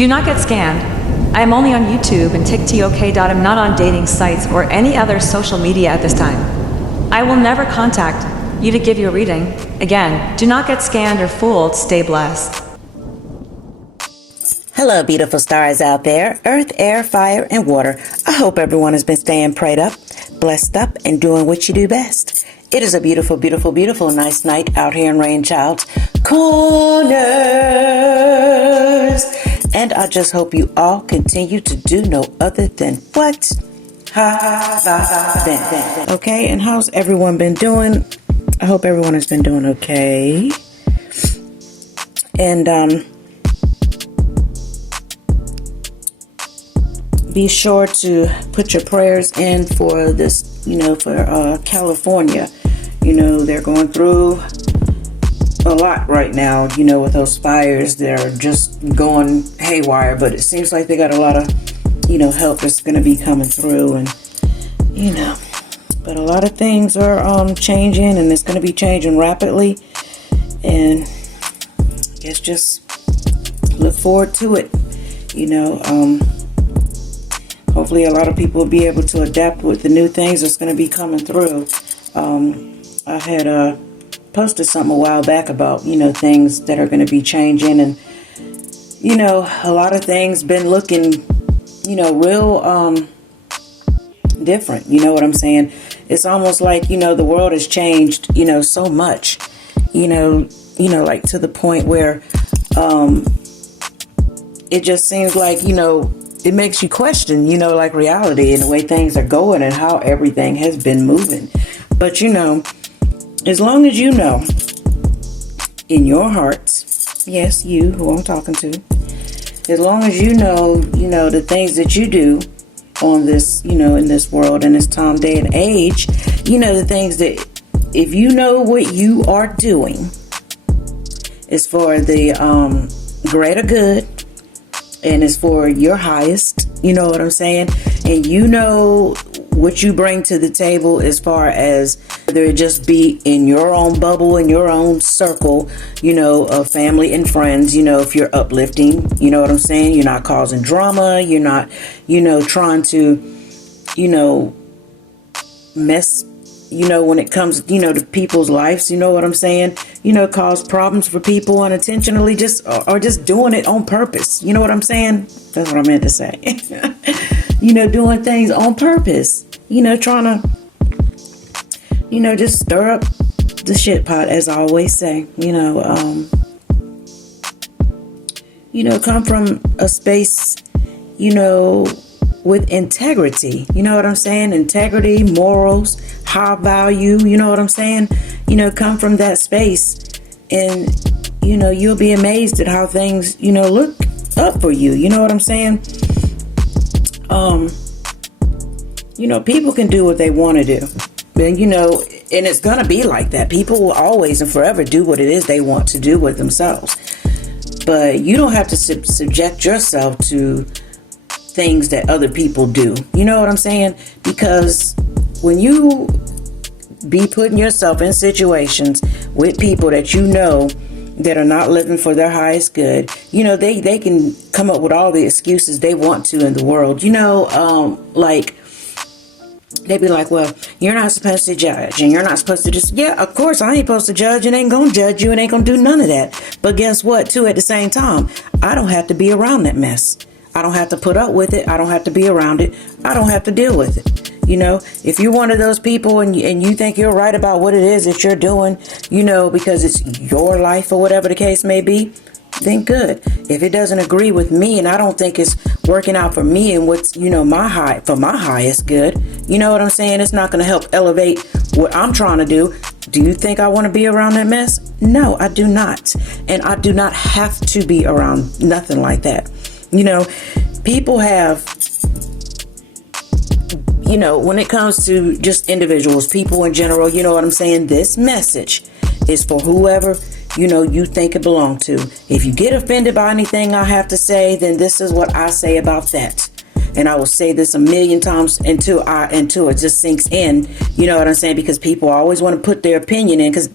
Do not get scammed. I am only on YouTube and TikTok. I'm not on dating sites or any other social media at this time. I will never contact you to give you a reading. Again, do not get scammed or fooled. Stay blessed. Hello, beautiful stars out there, earth, air, fire, and water. I hope everyone has been staying prayed up, blessed up, and doing what you do best. It is a beautiful, beautiful, beautiful nice night out here in RainChildz, Kornerz. And I just hope you all continue to do no other than what? Okay, and how's everyone been doing? I hope everyone has been doing okay. And, be sure to put your prayers in for this, for California. They're going through a lot right now, with those fires. They're just going haywire, but it seems like they got a lot of, help that's going to be coming through. And, but a lot of things are changing, and it's going to be changing rapidly. And I guess just look forward to it, hopefully a lot of people will be able to adapt with the new things that's going to be coming through. I had posted something a while back about, things that are going to be changing. And, a lot of things been looking, real different. You know what I'm saying? It's almost like, the world has changed, so much, like to the point where it just seems like, it makes you question, like reality and the way things are going and how everything has been moving. But, as long as you know in your hearts, yes, you who I'm talking to, as long as you know, the things that you do on this, in this world, in this time, day and age, the things that if you know what you are doing is for the greater good, and it's for your highest, you know what I'm saying? And what you bring to the table as far as whether it just be in your own bubble, in your own circle, of family and friends, if you're uplifting, you know what I'm saying? You're not causing drama. You're not, trying to, mess, when it comes, to people's lives, you know what I'm saying? Cause problems for people unintentionally, or just doing it on purpose. You know what I'm saying? That's what I meant to say. Doing things on purpose, trying to, just stir up the shit pot, as I always say, come from a space, with integrity, you know what I'm saying? Integrity, morals, high value, you know what I'm saying? Come from that space, and, you'll be amazed at how things, look up for you. You know what I'm saying? People can do what they want to do. And, and it's going to be like that. People will always and forever do what it is they want to do with themselves. But you don't have to subject yourself to things that other people do. You know what I'm saying? Because when you be putting yourself in situations with people that that are not living for their highest good, they can come up with all the excuses they want to in the world. Like they be like, well, you're not supposed to judge, and you're not supposed to just, yeah, of course I ain't supposed to judge, and ain't gonna judge you, and ain't gonna do none of that. But guess what, too, at the same time, I don't have to be around that mess. I don't have to put up with it. I don't have to be around it. I don't have to deal with it. If you're one of those people and you think you're right about what it is that you're doing, because it's your life or whatever the case may be, then good. If it doesn't agree with me and I don't think it's working out for me and what's, my highest good, you know what I'm saying? It's not going to help elevate what I'm trying to do. Do you think I want to be around that mess? No, I do not. And I do not have to be around nothing like that. People have, when it comes to just individuals, people in general, you know what I'm saying? This message is for whoever, you think it belongs to. If you get offended by anything I have to say, then this is what I say about that. And I will say this a million times until it just sinks in. You know what I'm saying? Because people always want to put their opinion in because,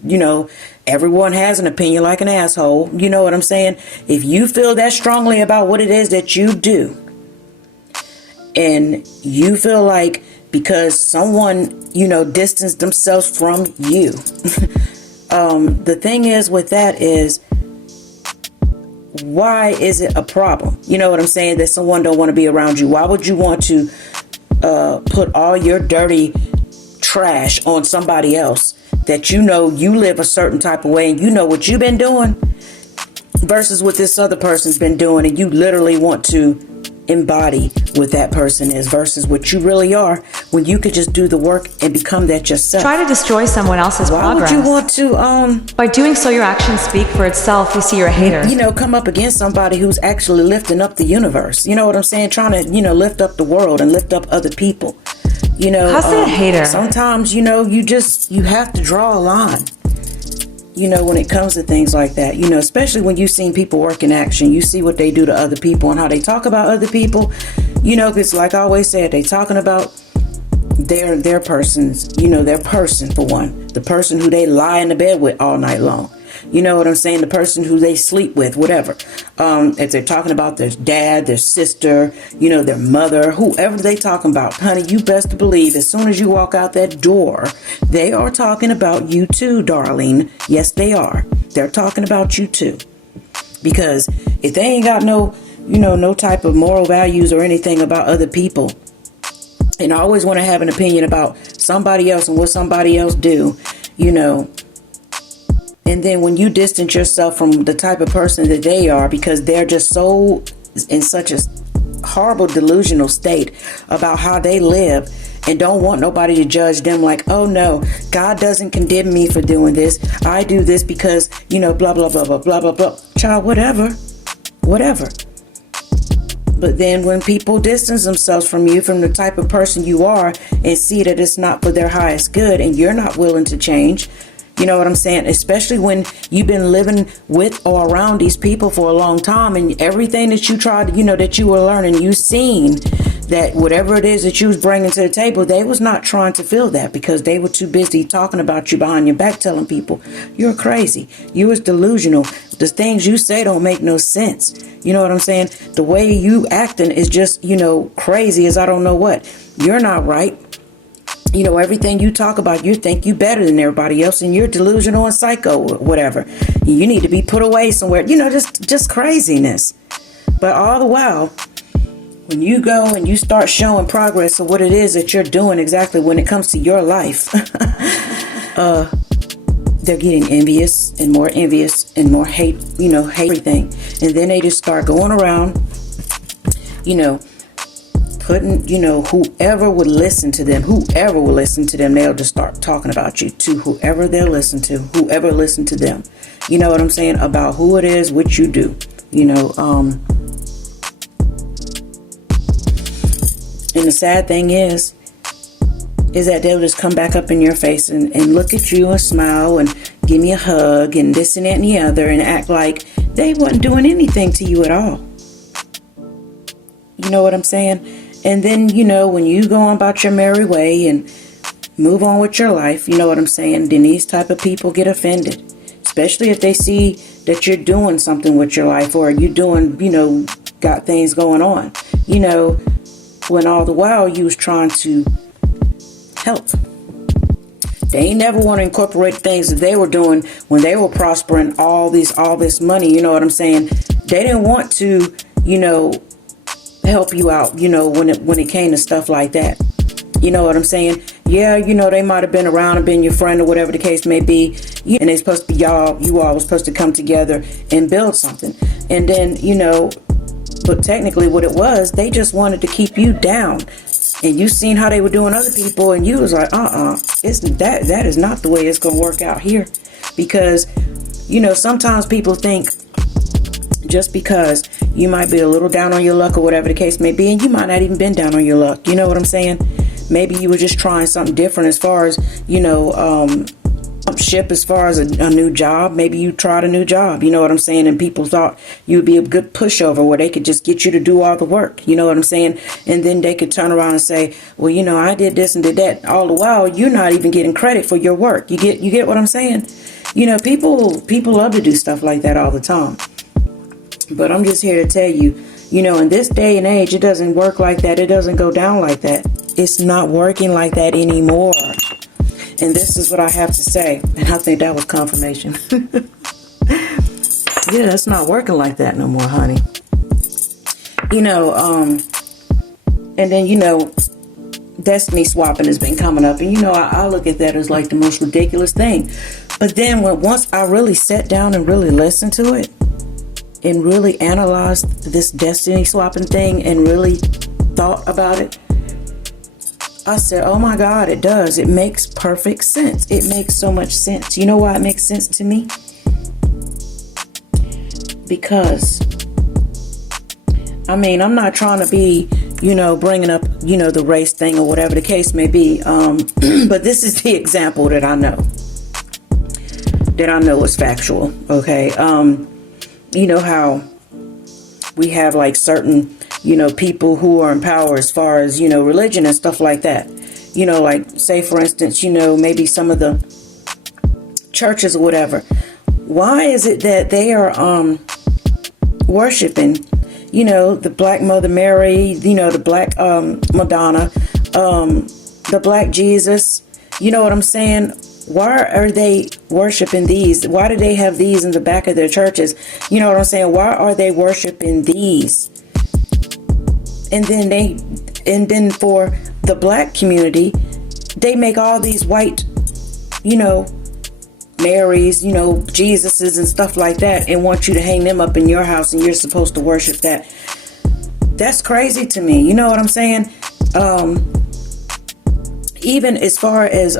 everyone has an opinion like an asshole. You know what I'm saying? If you feel that strongly about what it is that you do, and you feel like because someone, distanced themselves from you, the thing is with that is, why is it a problem? You know what I'm saying? That someone don't want to be around you. Why would you want to put all your dirty trash on somebody else that you live a certain type of way and you know what you've been doing versus what this other person's been doing, and you literally want to embody what that person is versus what you really are, when you could just do the work and become that yourself. Try to destroy someone else's progress. Why would you want to By doing so, your actions speak for itself. You see, you're a hater. come up against somebody who's actually lifting up the universe. You know what I'm saying? Trying to, lift up the world and lift up other people. How's that a hater? Sometimes, you have to draw a line. When it comes to things like that, especially when you've seen people work in action, you see what they do to other people and how they talk about other people, because like I always said, they talking about their persons, their person for one, the person who they lie in the bed with all night long. You know what I'm saying? The person who they sleep with, whatever. If they're talking about their dad, their sister, their mother, whoever they talking about, honey, you best to believe as soon as you walk out that door, they are talking about you too, darling. Yes, they are. They're talking about you too. Because if they ain't got no type of moral values or anything about other people, and I always want to have an opinion about somebody else and what somebody else do, and then when you distance yourself from the type of person that they are, because they're just so in such a horrible delusional state about how they live and don't want nobody to judge them, like, oh no, God doesn't condemn me for doing this. I do this because, blah, blah, blah, blah, blah, blah, blah. Child, whatever. But then when people distance themselves from you, from the type of person you are, and see that it's not for their highest good and you're not willing to change, you know what I'm saying? Especially when you've been living with or around these people for a long time, and everything that you tried, that you were learning, you seen that whatever it is that you was bringing to the table, they was not trying to feel that, because they were too busy talking about you behind your back, telling people you're crazy, you was delusional, the things you say don't make no sense. You know what I'm saying? The way you acting is just, crazy as I don't know what. You're not right. Everything you talk about, you think you better than everybody else, and you're delusional and psycho or whatever. You need to be put away somewhere, just craziness. But all the while, when you go and you start showing progress of what it is that you're doing exactly when it comes to your life, they're getting envious and more hate, hate everything. And then they just start going around, putting, whoever would listen to them, they'll just start talking about you to whoever they'll listen to, whoever listened to them. You know what I'm saying? About who it is, what you do, and the sad thing is that they'll just come back up in your face and look at you and smile and give me a hug and this and that and the other, and act like they wasn't doing anything to you at all. You know what I'm saying? And then, when you go on about your merry way and move on with your life, you know what I'm saying, then these type of people get offended. Especially if they see that you're doing something with your life, or you doing, got things going on. When all the while you was trying to help. They ain't never want to incorporate things that they were doing when they were prospering, all this money, you know what I'm saying? They didn't want to, help you out, when it came to stuff like that. You know what I'm saying? Yeah, they might have been around and been your friend or whatever the case may be. And they supposed to be you all was supposed to come together and build something. And then, but technically what it was, they just wanted to keep you down. And you seen how they were doing other people, and you was like, that is not the way it's going to work out here. Because, sometimes people think just because you might be a little down on your luck or whatever the case may be, and you might not even been down on your luck. You know what I'm saying? Maybe you were just trying something different as far as, ship as far as a new job. Maybe you tried a new job, you know what I'm saying? And people thought you would be a good pushover where they could just get you to do all the work. You know what I'm saying? And then they could turn around and say, well, I did this and did that. All the while, you're not even getting credit for your work. You get what I'm saying? People love to do stuff like that all the time. But I'm just here to tell you, in this day and age, it doesn't work like that. It doesn't go down like that. It's not working like that anymore. And this is what I have to say. And I think that was confirmation. Yeah, it's not working like that no more, honey. And then, destiny swapping has been coming up. And, I look at that as like the most ridiculous thing. But then once I really sat down and really listened to it and really analyzed this destiny swapping thing and really thought about it, I said, oh my God, it does. It makes perfect sense. It makes so much sense. You know why it makes sense to me? Because, I'm not trying to be, bringing up, the race thing or whatever the case may be. But this is the example that I know is factual. Okay. How we have like certain, people who are in power as far as, religion and stuff like that. Like say for instance, maybe some of the churches or whatever. Why is it that they are worshiping, the Black Mother Mary, the Black Madonna, the Black Jesus? You know what I'm saying? Why are they worshiping these? Why do they have these in the back of their churches? You know what I'm saying? Why are they worshiping these? And then for the Black community, they make all these white, Marys, Jesuses and stuff like that, and want you to hang them up in your house, and you're supposed to worship that. That's crazy to me. You know what I'm saying? Even as far as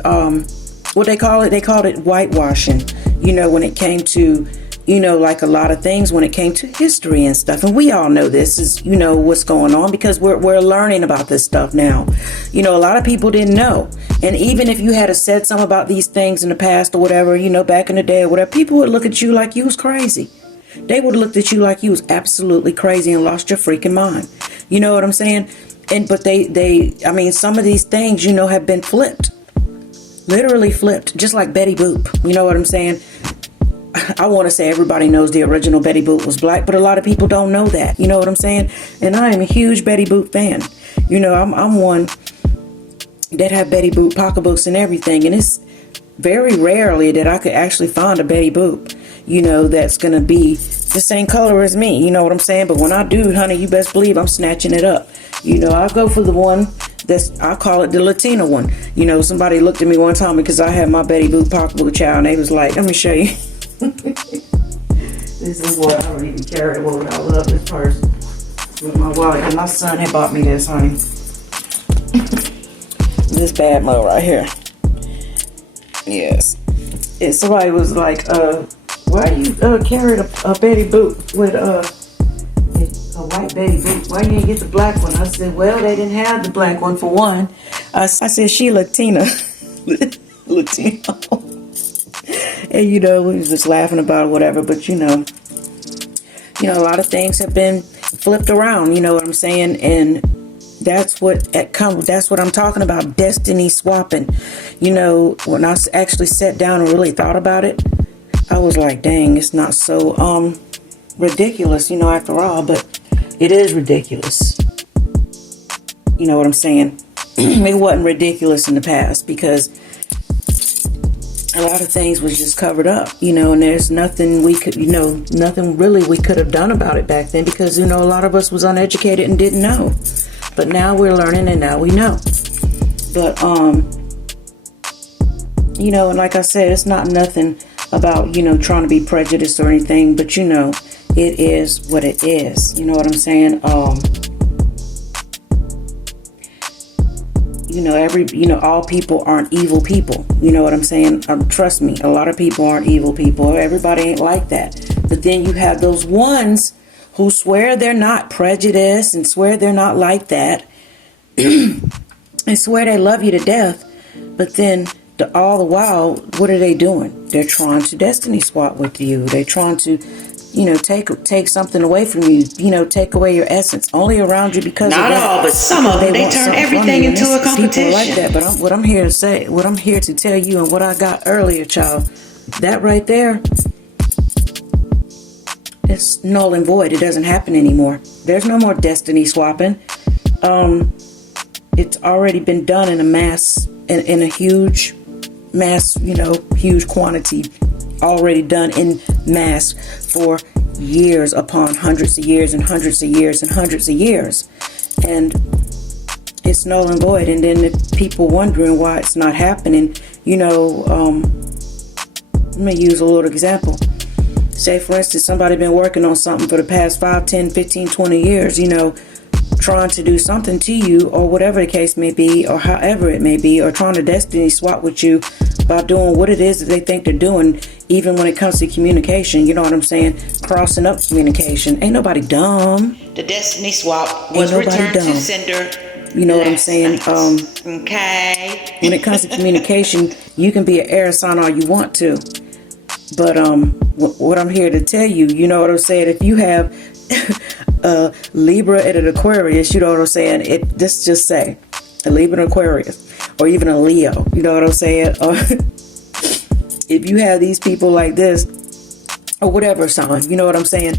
what they called it whitewashing. When it came to, like a lot of things when it came to history and stuff. And we all know this is, what's going on because we're learning about this stuff now. A lot of people didn't know. And even if you had said something about these things in the past or whatever, back in the day or whatever, people would look at you like you was crazy. They would have looked at you like you was absolutely crazy and lost your freaking mind. You know what I'm saying? But some of these things, have been flipped. Literally flipped. Just like Betty Boop. You know what I'm saying? I want to say everybody knows the original Betty Boop was black, but a lot of people don't know that. You know what I'm saying? And I am a huge Betty Boop fan. I'm one that have Betty Boop pocketbooks and everything, and it's very rarely that I could actually find a Betty Boop, that's going to be the same color as me. You know what I'm saying? But when I do, honey, you best believe I'm snatching it up. I'll go for the one I call it the Latina one. Somebody looked at me one time because I had my Betty Boop pocketbook, child, and they was like, let me show you. This is what I don't even carry. Well, I love this purse with my wallet. And my son had bought me this, honey. This bad mo right here. Yes. And somebody was like, why you carried a Betty Boop with a white Betty Boop? Why you didn't get the black one? I said, well, they didn't have the black one for one. I said, she Latina. Latino. And we was just laughing about it, whatever. But a lot of things have been flipped around. You know what I'm saying? And that's what I'm talking about. Destiny swapping. When I actually sat down and really thought about it, I was like, dang, it's not so ridiculous. After all, but it is ridiculous. You know what I'm saying? It wasn't ridiculous in the past because a lot of things was just covered up, and there's nothing we could, nothing really we could have done about it back then because, a lot of us was uneducated and didn't know. But now we're learning and now we know. But, and like I said, it's not nothing about, trying to be prejudiced or anything, but, it is what it is. You know what I'm saying? All people aren't evil people. You know what I'm saying? Trust me, a lot of people aren't evil people. Everybody ain't like that. But then you have those ones who swear they're not prejudiced and swear they're not like that and swear they love you to death. But then all the while, what are they doing? They're trying to destiny swap with you. They're trying to take something away from you, take away your essence, only around you because not of that. all, but some of them, they turn everything into a competition. People like that, but what I'm here to tell you and what I got earlier, child, that right there, it's null and void. It doesn't happen anymore. There's no more destiny swapping. It's already been done in a mass, in a huge mass, huge quantity, already done in mass for years upon hundreds of years and hundreds of years and hundreds of years. And it's null and void. And then the people wondering why it's not happening, let me use a little example. Say, for instance, somebody been working on something for the past 5, 10, 15, 20 years, trying to do something to you, or whatever the case may be, or however it may be, or trying to destiny swap with you by doing what it is that they think they're doing, even when it comes to communication. You know what I'm saying? Crossing up communication. Ain't nobody dumb. The destiny swap was returned to sender. You know what I'm saying? Okay. When it comes to communication, you can be an air sign all you want to. But what I'm here to tell you, you know what I'm saying? If you have a Libra and an Aquarius, you know what I'm saying? Let's just say a Libra and Aquarius, or even a Leo, you know what I'm saying? Or if you have these people like this, or whatever sign, you know what I'm saying?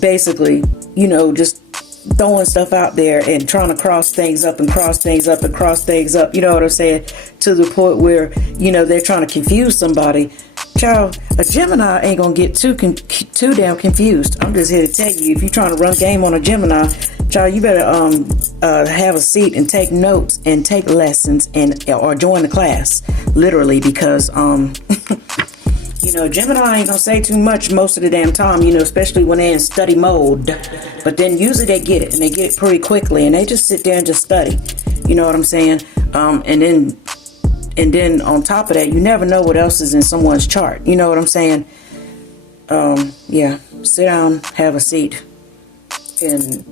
Basically, just throwing stuff out there and trying to cross things up and cross things up and cross things up, you know what I'm saying? To the point where, they're trying to confuse somebody. Child, a Gemini ain't gonna get too damn confused. I'm just here to tell you, if you're trying to run game on a Gemini, child, you better have a seat and take notes and take lessons or join the class, literally, because Gemini ain't gonna say too much most of the damn time, especially when they're in study mode. But then usually they get it, and they get it pretty quickly, and they just sit there and just study. You know what I'm saying? And then on top of that, you never know what else is in someone's chart. You know what I'm saying? Yeah, sit down, have a seat, and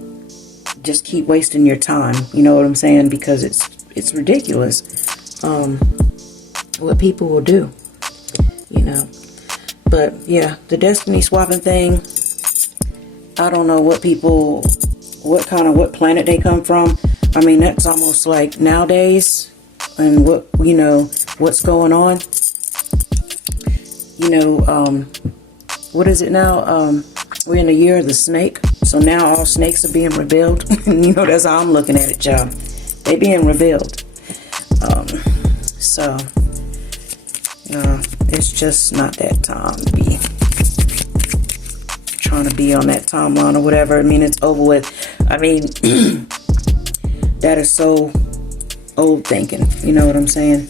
just keep wasting your time. You know what I'm saying? Because it's ridiculous what people will do. But yeah, the destiny swapping thing, I don't know what planet they come from. I mean, that's almost like nowadays, and what's going on. What is it now? We're in the year of the snake, so now all snakes are being revealed. That's how I'm looking at it, y'all. They being revealed. So it's just not that time to be trying to be on that timeline or whatever. I mean, it's over with. I mean, that is so old thinking. You know what I'm saying?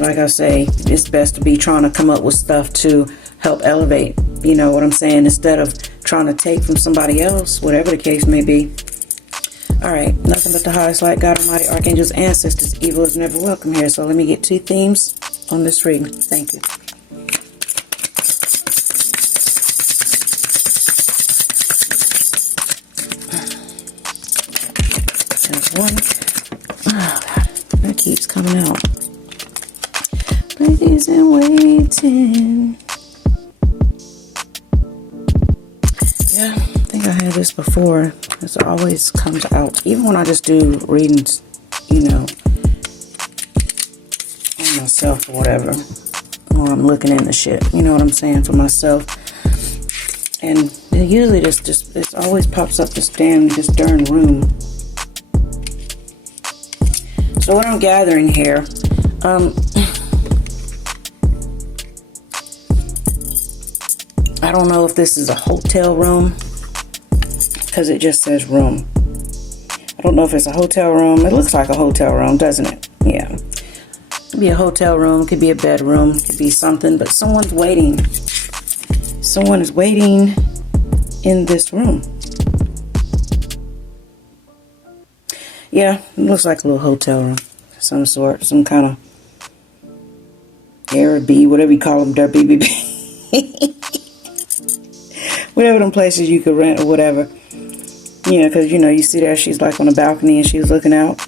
Like I say, it's best to be trying to come up with stuff to help elevate. You know what I'm saying? Instead of trying to take from somebody else, whatever the case may be. Alright, nothing but the highest light, God Almighty, Archangels, Ancestors. Evil is never welcome here. So let me get 2 themes on this reading. Thank you. There's one. Oh, God. That keeps coming out. Ladies and waiting. Yeah, I think I had this before. This always comes out. Even when I just do readings, on myself or whatever. Or I'm looking into shit. You know what I'm saying? For myself. And it usually it always pops up this darn room. So what I'm gathering here, I don't know if this is a hotel room, because it just says room. I don't know if it's a hotel room. It looks like a hotel room, doesn't it? Yeah. It could be a hotel room, it could be a bedroom, it could be something, but someone's waiting. Someone is waiting in this room. Yeah, it looks like a little hotel room of some sort, some kind of Airbnb, whatever you call them, BBB. Whatever them places you could rent or whatever. Yeah, because, you see there, she's like on a balcony and she's looking out,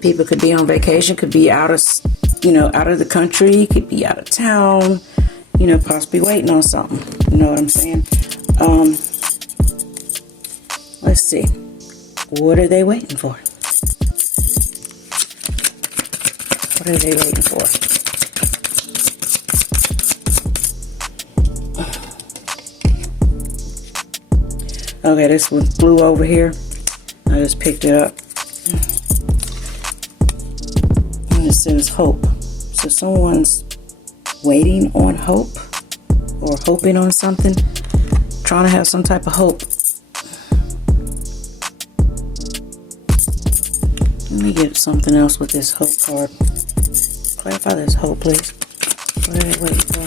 People could be on vacation, could be out of the country, could be out of town, possibly waiting on something. You know what I'm saying? Let's see. What are they waiting for? What are they waiting for? Okay, this was blue over here. I just picked it up. And it says hope. So someone's waiting on hope or hoping on something, trying to have some type of hope. Let me get something else with this hope card. Clarify this hope, please. What are they waiting for?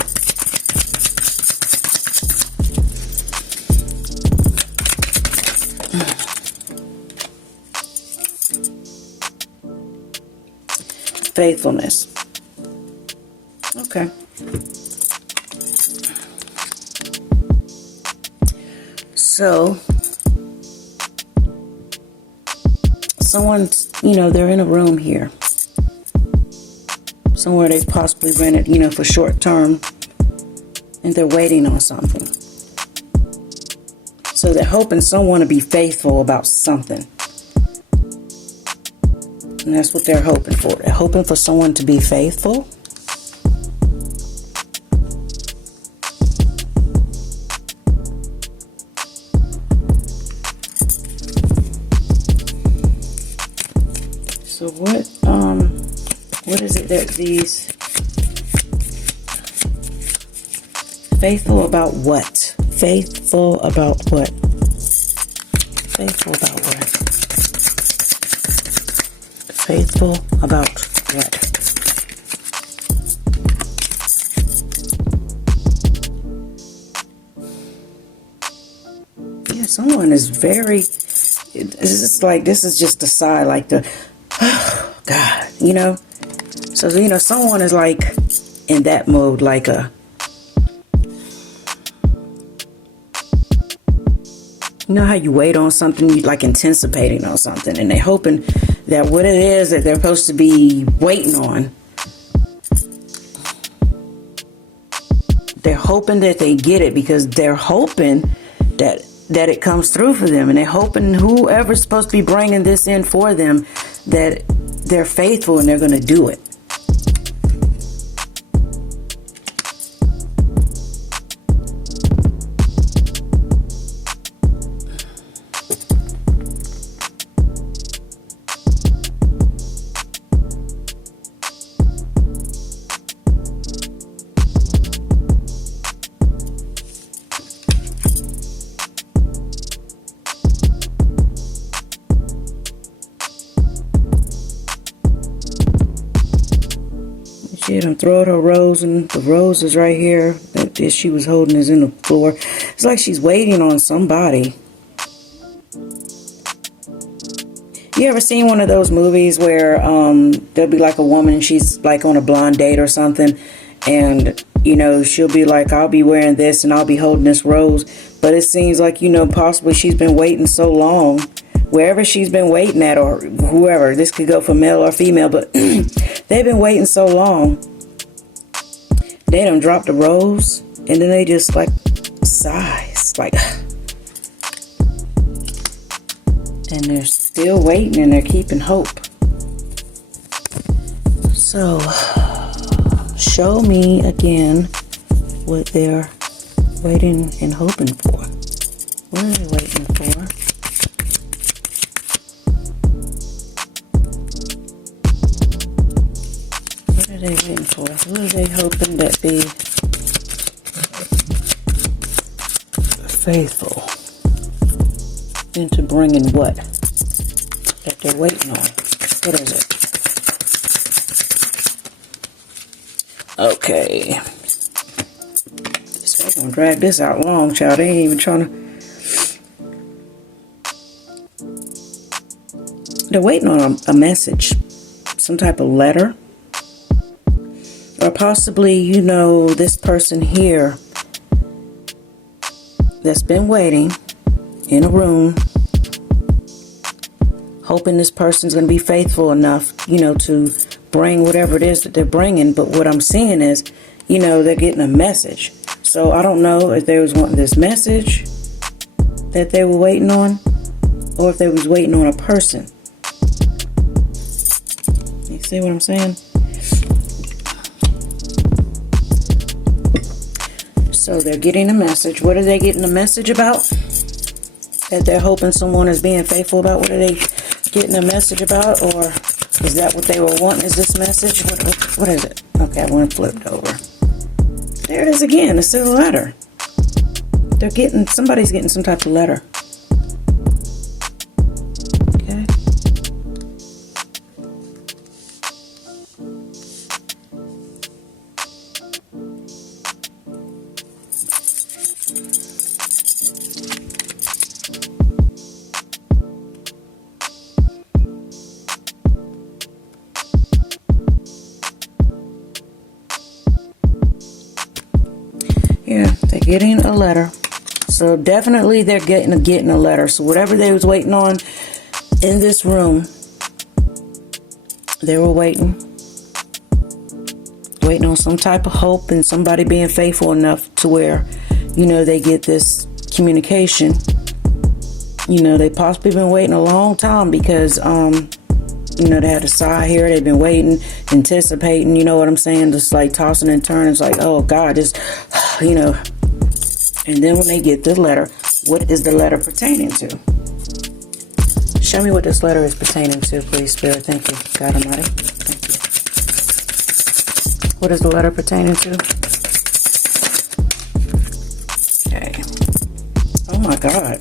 Faithfulness. Okay. So, someone's, they're in a room here. Somewhere they possibly rented, for short term. And they're waiting on something. So they're hoping someone to be faithful about something. And that's what they're hoping for. They're hoping for someone to be faithful. So what is it that these faithful about what? Faithful about what? Faithful about what? Faithful about what? Yeah, someone is very, it's like, this is just a sigh, like the, oh, God, So, someone is like in that mode, like a, how you wait on something, you like anticipating on something, and they're hoping that what it is that they're supposed to be waiting on, they're hoping that they get it, because they're hoping that it comes through for them, and they're hoping whoever's supposed to be bringing this in for them, that they're faithful and they're going to do it. She done throwed her rose, and the rose is right here that she was holding is in the floor. It's like she's waiting on somebody. You ever seen one of those movies where there'll be like a woman, she's like on a blind date or something, and she'll be like, I'll be wearing this and I'll be holding this rose, but it seems like possibly she's been waiting so long, wherever she's been waiting at, or whoever, this could go for male or female, but they've been waiting so long, they done dropped the rose, and then they just like sighs, like, and they're still waiting and they're keeping hope. So, show me again what they're waiting and hoping for. What are they waiting for? What are they waiting for? Who are they hoping that be faithful into bringing what that they're waiting on? What is it? Okay. They're gonna drag this out long, child. They ain't even trying to. They're waiting on a message, some type of letter. Or possibly, this person here that's been waiting in a room, hoping this person's going to be faithful enough, to bring whatever it is that they're bringing. But what I'm seeing is, they're getting a message. So I don't know if they was wanting this message that they were waiting on, or if they was waiting on a person. You see what I'm saying? So they're getting a message. What are they getting a message about? that they're hoping someone is being faithful about? What are they getting a message about? Or is that what they were wanting? Is this message? What is it? Okay, I want to flip it over. There it is again. It's a letter. Somebody's getting some type of letter. Okay. Yeah, they're getting a letter. So definitely they're getting a letter. So whatever they was waiting on in this room, they were waiting on some type of hope and somebody being faithful enough to where, they get this communication. They possibly been waiting a long time because, they had a sigh here. They've been waiting, anticipating, you know what I'm saying? Just like tossing and turning. It's like, oh God, just, And then when they get the letter, what is the letter pertaining to? Show me what this letter is pertaining to, please, Spirit. Thank you, God Almighty. Thank you. What is the letter pertaining to? Okay. Oh my God.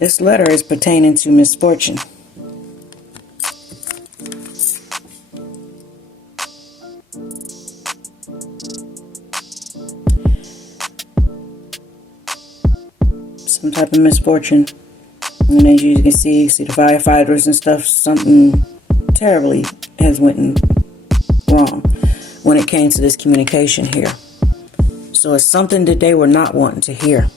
This letter is pertaining to misfortune. Some type of misfortune. And as you can see the firefighters and stuff, something terribly has went wrong when it came to this communication here. So it's something that they were not wanting to hear.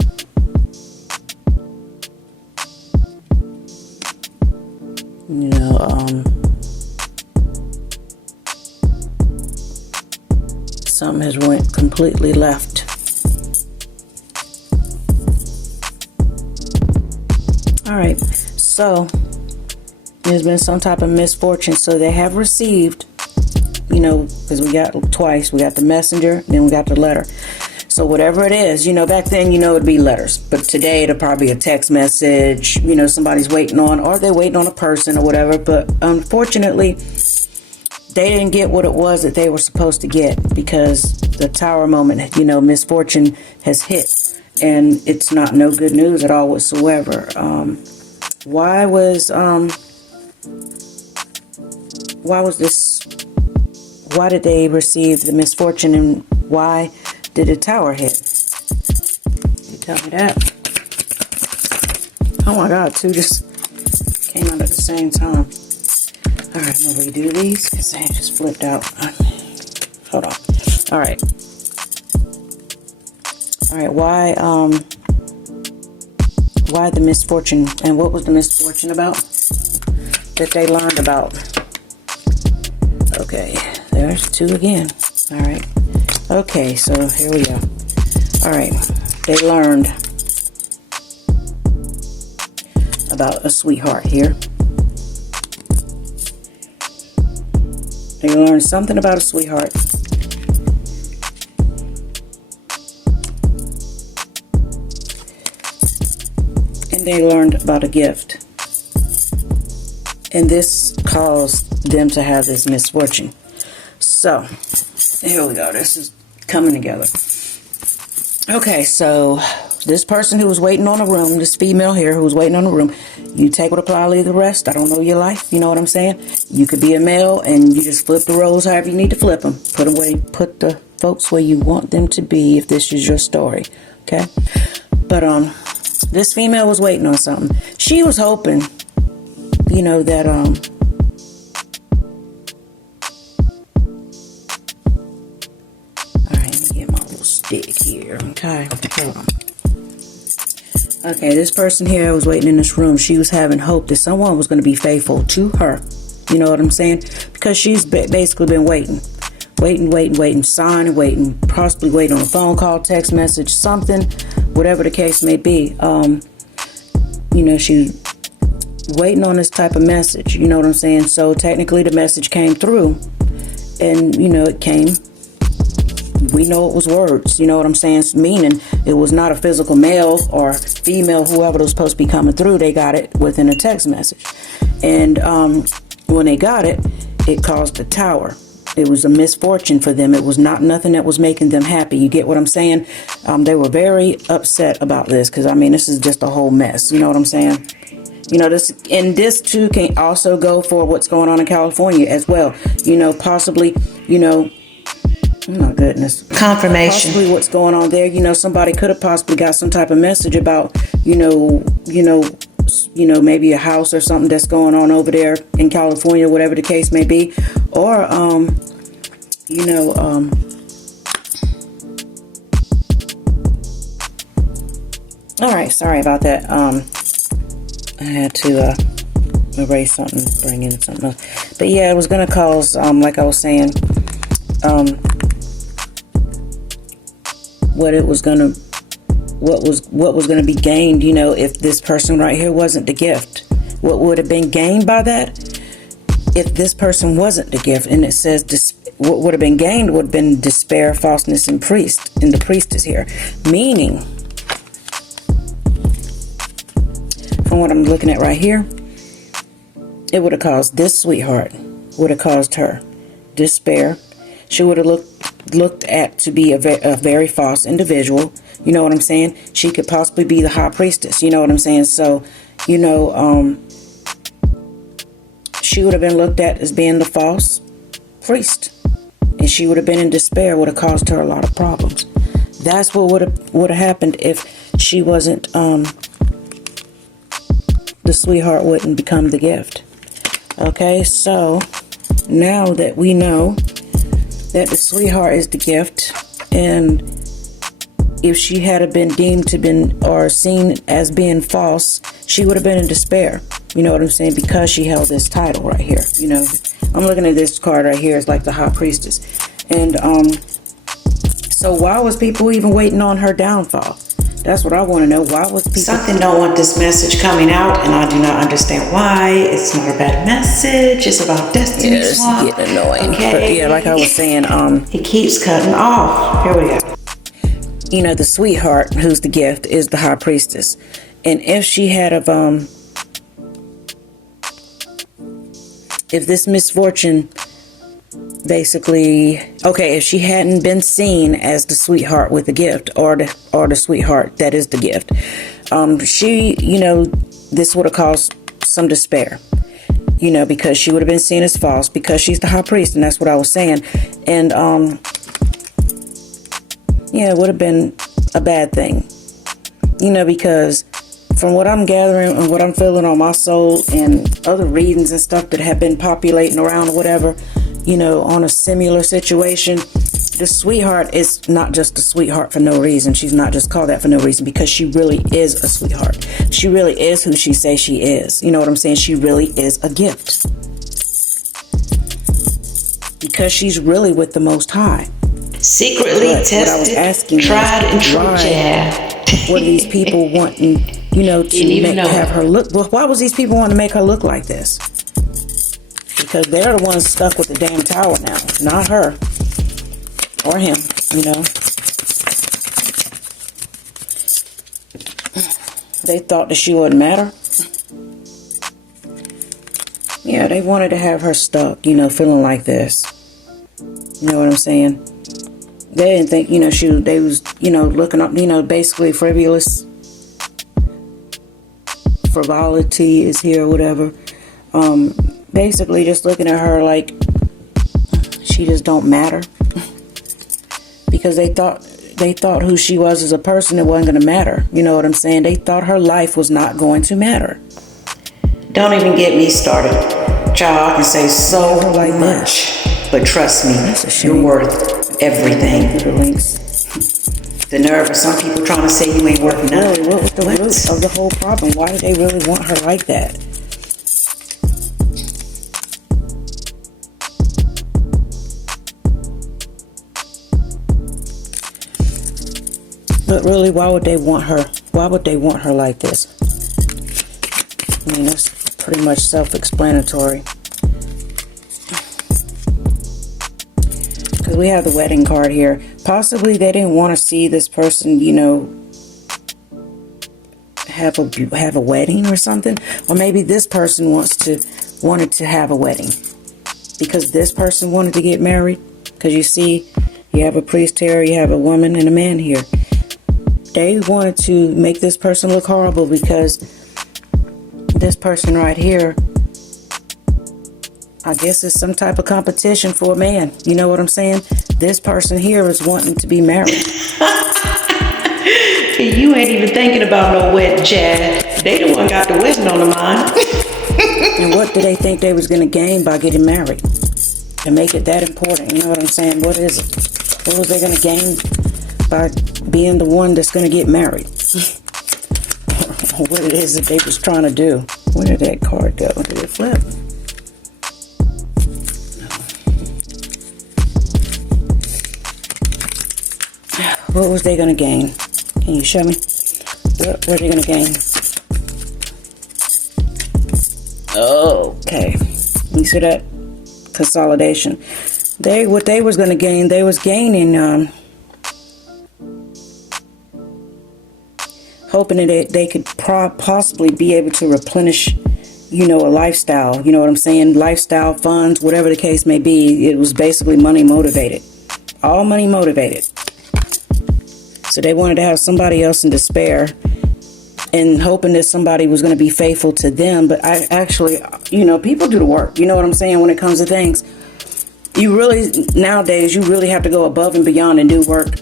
Something has went completely left. Alright, so there's been some type of misfortune. So they have received, because we got twice. We got the messenger, then we got the letter. So whatever it is, back then, it'd be letters. But today it'll probably be a text message, somebody's waiting on, or they're waiting on a person or whatever. But unfortunately, they didn't get what it was that they were supposed to get because the tower moment, misfortune has hit. And it's not no good news at all whatsoever. Why did they receive the misfortune, and why did the tower hit? You tell me that. Oh my God, two just came out at the same time. Alright, I'm gonna redo these because they just flipped out. Hold on. Alright. Alright, why the misfortune, and what was the misfortune about that they learned about? Okay, there's two again. Alright, okay, so here we go. Alright, they learned about a sweetheart here. They learned something about a sweetheart. They learned about a gift, and this caused them to have this misfortune. So here we go. This is coming together. Okay, so this person who was waiting on a room, this female here who was waiting on a room, you take what apply, leave the rest. I don't know your life, you know what I'm saying? You could be a male and you just flip the roles however you need to flip them. Put the folks where you want them to be if this is your story. Okay, but this female was waiting on something. She was hoping, that, alright, let me get my little stick here. Okay, hold on. Okay, this person here was waiting in this room. She was having hope that someone was going to be faithful to her. You know what I'm saying? Because she's basically been waiting, sighing, waiting, possibly waiting on a phone call, text message, something, whatever the case may be. She's waiting on this type of message. You know what I'm saying? So technically the message came through, and it came we know it was words, you know what I'm saying? Meaning it was not a physical male or female, whoever was supposed to be coming through. They got it within a text message. And when they got it, it caused a tower. It was a misfortune for them. It was not nothing that was making them happy. You get what I'm saying? They were very upset about this because, I mean, this is just a whole mess. You know what I'm saying? You know, this too can also go for what's going on in California as well. You know, possibly, you know, oh my goodness. Confirmation. Possibly what's going on there. You know, somebody could have possibly got some type of message about, maybe a house or something that's going on over there in California, whatever the case may be. Or, all right, sorry about that. I had to erase something, bring in something else. But yeah, it was going to cause, like I was saying, what was going to be gained, you know, if this person right here wasn't the gift. What would have been gained by that if this person wasn't the gift? And it says what would have been gained would have been despair, falseness, and the priest is here. Meaning, from what I'm looking at right here, it would have caused this sweetheart, would have caused her despair. She would have looked at to be a very false individual. You know what I'm saying? She could possibly be the high priestess. You know what I'm saying? So, you know, she would have been looked at as being the false priest. And she would have been in despair, would have caused her a lot of problems. That's what would have happened if she wasn't, the sweetheart wouldn't become the gift. Okay, so now that we know that the sweetheart is the gift, and if she had been deemed to been or seen as being false, she would have been in despair. You know what I'm saying? Because she held this title right here. You know, I'm looking at this card right here. It's like the high priestess. And so why was people even waiting on her downfall? That's what I want to know. Why was people... Something don't want this message coming out, and I do not understand why. It's not a bad message. It's about destiny swap. It's getting annoying. Okay. But yeah, like I was saying, It keeps cutting off. Here we go. You know, the sweetheart, who's the gift, is the high priestess. And if she had if this misfortune basically, okay, if she hadn't been seen as the sweetheart with the gift, or the sweetheart that is the gift, she, you know, this would have caused some despair, you know, because she would have been seen as false because she's the high priest, and that's what I was saying. And yeah, it would have been a bad thing, you know, because from what I'm gathering and what I'm feeling on my soul and other readings and stuff that have been populating around or whatever, you know, on a similar situation, the sweetheart is not just a sweetheart for no reason. She's not just called that for no reason, because she really is a sweetheart. She really is who she says she is. You know what I'm saying? She really is a gift. Because she's really with the Most High. Secretly But tested, what I was asking tried and true. what are these people wanting, you know, to have her look? Well, why was these people wanting to make her look like this? Because they're the ones stuck with the damn tower now, not her or him, you know. They thought that she wouldn't matter. Yeah, they wanted to have her stuck, you know, feeling like this. You know what I'm saying? They didn't think, you know, they was, you know, looking up, you know, basically frivolity is here or whatever. Basically just looking at her like she just don't matter. Because they thought who she was as a person, it wasn't going to matter. You know what I'm saying? They thought her life was not going to matter. Don't even get me started. Child, I can say so much, but trust me, you're worth everything. The links. The nerve of some people trying to say you ain't worth nothing. Really, what was the root of the whole problem? Why did they really want her like that? But really, why would they want her? Why would they want her like this? I mean, it's pretty much self-explanatory. Because we have the wedding card here. Possibly they didn't want to see this person, you know, have a wedding or something. Or maybe this person wanted to have a wedding because this person wanted to get married. Because you see, you have a priest here, you have a woman and a man here. They wanted to make this person look horrible because this person right here, I guess, is some type of competition for a man. You know what I'm saying? This person here is wanting to be married. You ain't even thinking about no wedding, Chad. They the one got the wedding on the mind. And what do they think they was going to gain by getting married? To make it that important, you know what I'm saying? What is it? What was they going to gain by being the one that's going to get married? What it is that they was trying to do. Where did that card go? Did it flip? What was they going to gain? Can you show me? What are they going to gain? Okay. You see that? Consolidation. What they was going to gain, they was gaining, hoping that they could possibly be able to replenish, you know, a lifestyle. You know what I'm saying? Lifestyle, funds, whatever the case may be. It was basically money motivated. All money motivated. So they wanted to have somebody else in despair and hoping that somebody was going to be faithful to them. But I actually, you know, people do the work. You know what I'm saying? When it comes to things, you really, nowadays, you really have to go above and beyond and do work,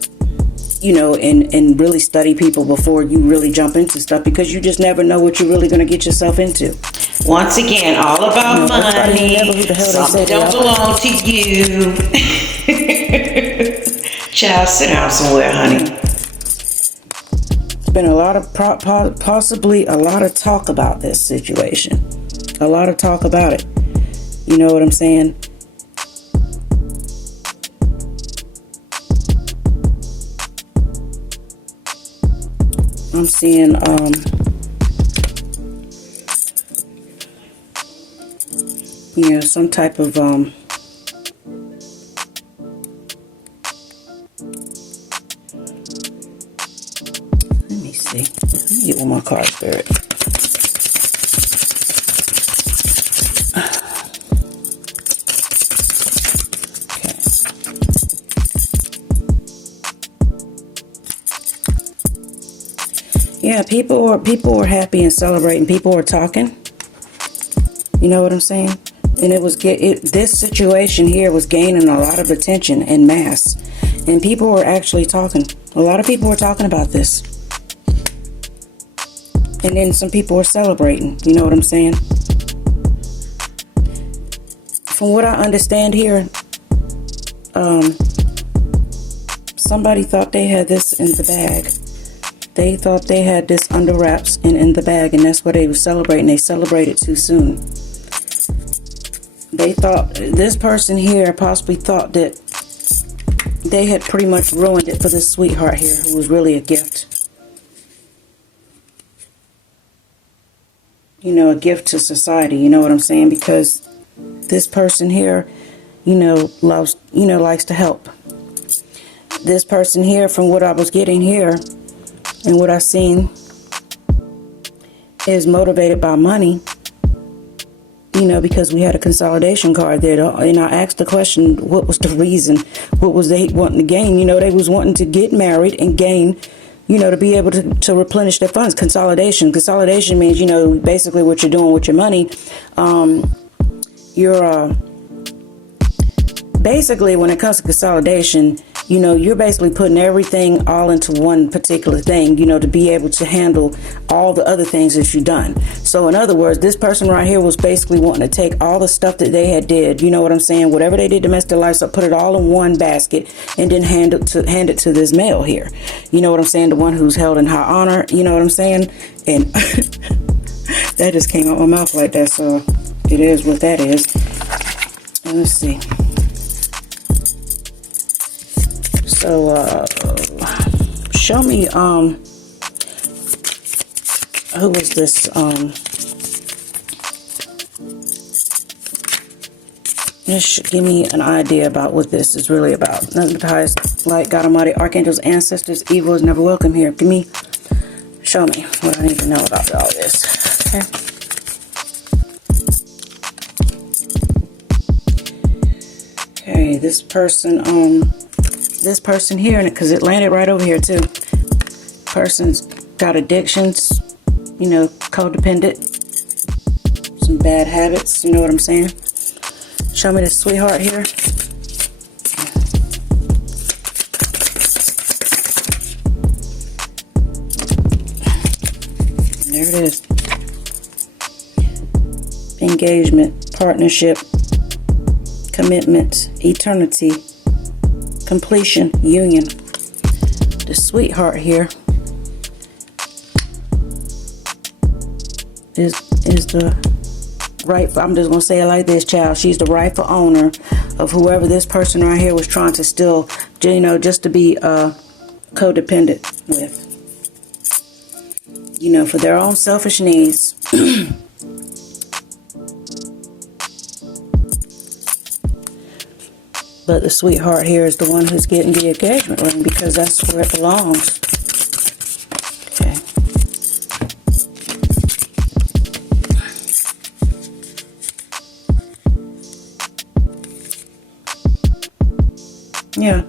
you know, and really study people before you really jump into stuff, because you just never know what you're really going to get yourself into. Once again, all about, you know, money. Something don't belong to you. Child, sit down somewhere, honey. Been a lot of possibly a lot of talk about this situation, a lot of talk about it. You know what I'm saying? I'm seeing you know, some type of let me see. Let me get one more card, Spirit. Okay. Yeah, people are happy and celebrating. People are talking. You know what I'm saying? And this situation here was gaining a lot of attention en masse, and people were actually talking. A lot of people were talking about this. And then some people are celebrating. You know what I'm saying? From what I understand here, somebody thought they had this in the bag. They thought they had this under wraps and in the bag, and that's what they were celebrating. They celebrated too soon. They thought, this person here possibly thought that they had pretty much ruined it for this sweetheart here, who was really a gift. You know, a gift to society, you know what I'm saying? Because this person here, you know, loves, you know, likes to help. This person here, from what I was getting here and what I seen, is motivated by money. You know, because we had a consolidation card there, and I asked the question, what was the reason? What was they wanting to gain? You know, they was wanting to get married and gain, you know, to be able to replenish their funds. Consolidation. Consolidation means, you know, basically what you're doing with your money. You're basically, when it comes to consolidation, you know, you're basically putting everything all into one particular thing, you know, to be able to handle all the other things that you've done. So in other words, this person right here was basically wanting to take all the stuff that they had did, you know what I'm saying, whatever they did to mess their lives up, put it all in one basket and then hand it to this male here. You know what I'm saying? The one who's held in high honor, you know what I'm saying? And that just came out my mouth like that, so it is what that is. Let's see. So, show me, who was this, This should give me an idea about what this is really about. Nothing but the highest light, God Almighty, archangels, ancestors, evil is never welcome here. Show me what I need to know about all this. Okay. Okay, this person here, because it landed right over here too. Person's got addictions, you know, codependent, some bad habits, you know what I'm saying? Show me the sweetheart here. There it is. Engagement, partnership, commitment, eternity, completion, union. The sweetheart here is the right, I'm just gonna say it like this, child. She's the rightful owner of whoever this person right here was trying to still, you know, just to be codependent with, you know, for their own selfish needs. But the sweetheart here is the one who's getting the engagement ring because that's where it belongs. Okay. Yeah.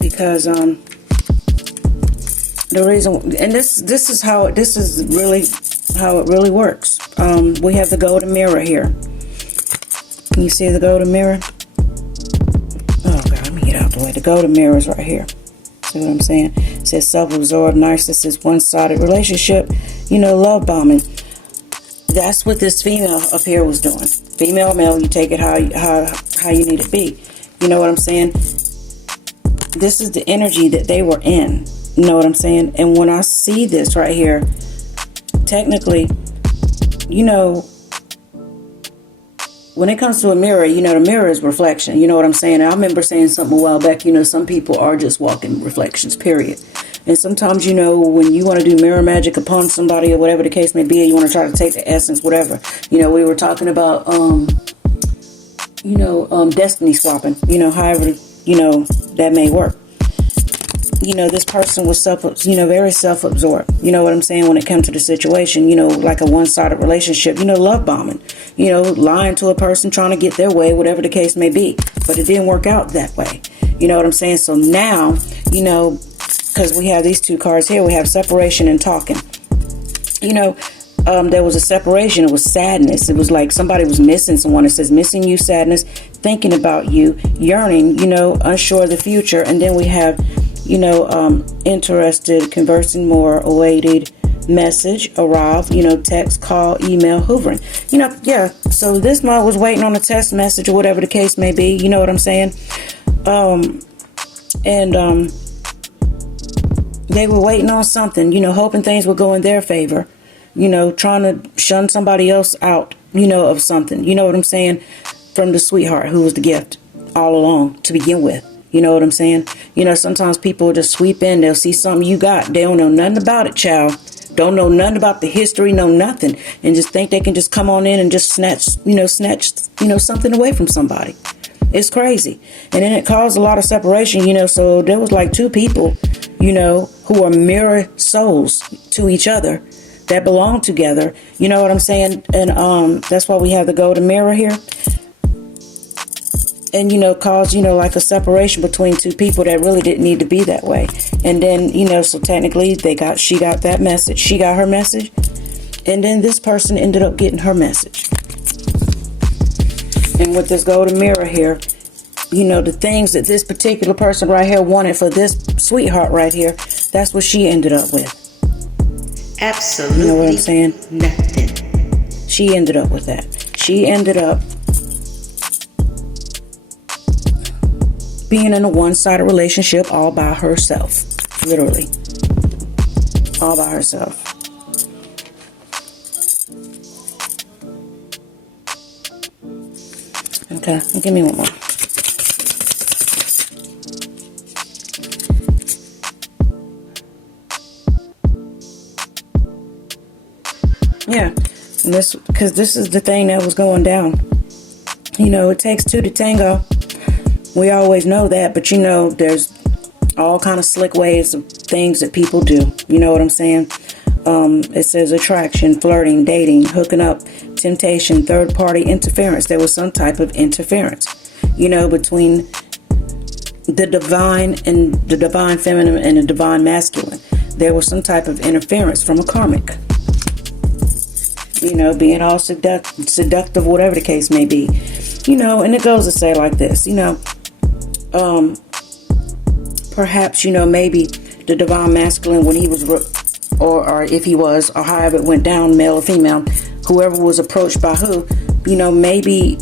Because the reason, and this is really how it really works. We have the golden mirror here. Can you see the golden mirror? Oh God, let me get out the way. The golden mirror is right here. See what I'm saying? It says self-absorbed, narcissist, one-sided relationship, you know, love bombing. That's what this female up here was doing. Female, male, you take it how you need it be. You know what I'm saying? This is the energy that they were in. You know what I'm saying? And when I see this right here, technically, you know, when it comes to a mirror, you know, the mirror is reflection. You know what I'm saying? I remember saying something a while back, you know, some people are just walking reflections, period. And sometimes, you know, when you want to do mirror magic upon somebody or whatever the case may be, you want to try to take the essence, whatever. You know, we were talking about, destiny swapping, you know, however, you know, that may work. You know, this person was very self-absorbed. You know what I'm saying? When it comes to the situation, you know, like a one-sided relationship, you know, love bombing, you know, lying to a person, trying to get their way, whatever the case may be. But it didn't work out that way. You know what I'm saying? So now, you know, because we have these two cards here, we have separation and talking. You know, there was a separation. It was sadness. It was like somebody was missing someone. It says missing you, sadness, thinking about you, yearning, you know, unsure of the future. And then we have, you know, interested, conversing more, awaited, message, arrived, you know, text, call, email, hoovering. You know, yeah. So this mom was waiting on a text message or whatever the case may be. You know what I'm saying? They were waiting on something, you know, hoping things would go in their favor. You know, trying to shun somebody else out, you know, of something. You know what I'm saying? From the sweetheart who was the gift all along to begin with. You know what I'm saying? You know, sometimes people will just sweep in. They'll see something you got. They don't know nothing about it, child. Don't know nothing about the history, know nothing. And just think they can just come on in and just snatch something away from somebody. It's crazy. And then it caused a lot of separation, you know. So there was like two people, you know, who are mirror souls to each other that belong together. You know what I'm saying? And that's why we have the golden mirror here. And, you know, caused, you know, like a separation between two people that really didn't need to be that way. And then, you know, so technically she got that message. She got her message. And then this person ended up getting her message. And with this golden mirror here, you know, the things that this particular person right here wanted for this sweetheart right here, that's what she ended up with. Absolutely. You know what I'm saying? Nothing. She ended up with that. She ended up being in a one-sided relationship all by herself. Literally. All by herself. Okay, give me one more. Yeah, And because this is the thing that was going down. You know, it takes two to tango. We always know that, but you know, there's all kind of slick ways of things that people do. You know what I'm saying? It says attraction, flirting, dating, hooking up, temptation, third-party interference. There was some type of interference, you know, between the divine and the divine feminine and the divine masculine. There was some type of interference from a karmic. You know, being all seductive, whatever the case may be. You know, and it goes to say like this, you know, perhaps, you know, maybe the divine masculine, when he was, or if he was, or however it went down, male or female, whoever was approached by who, you know, maybe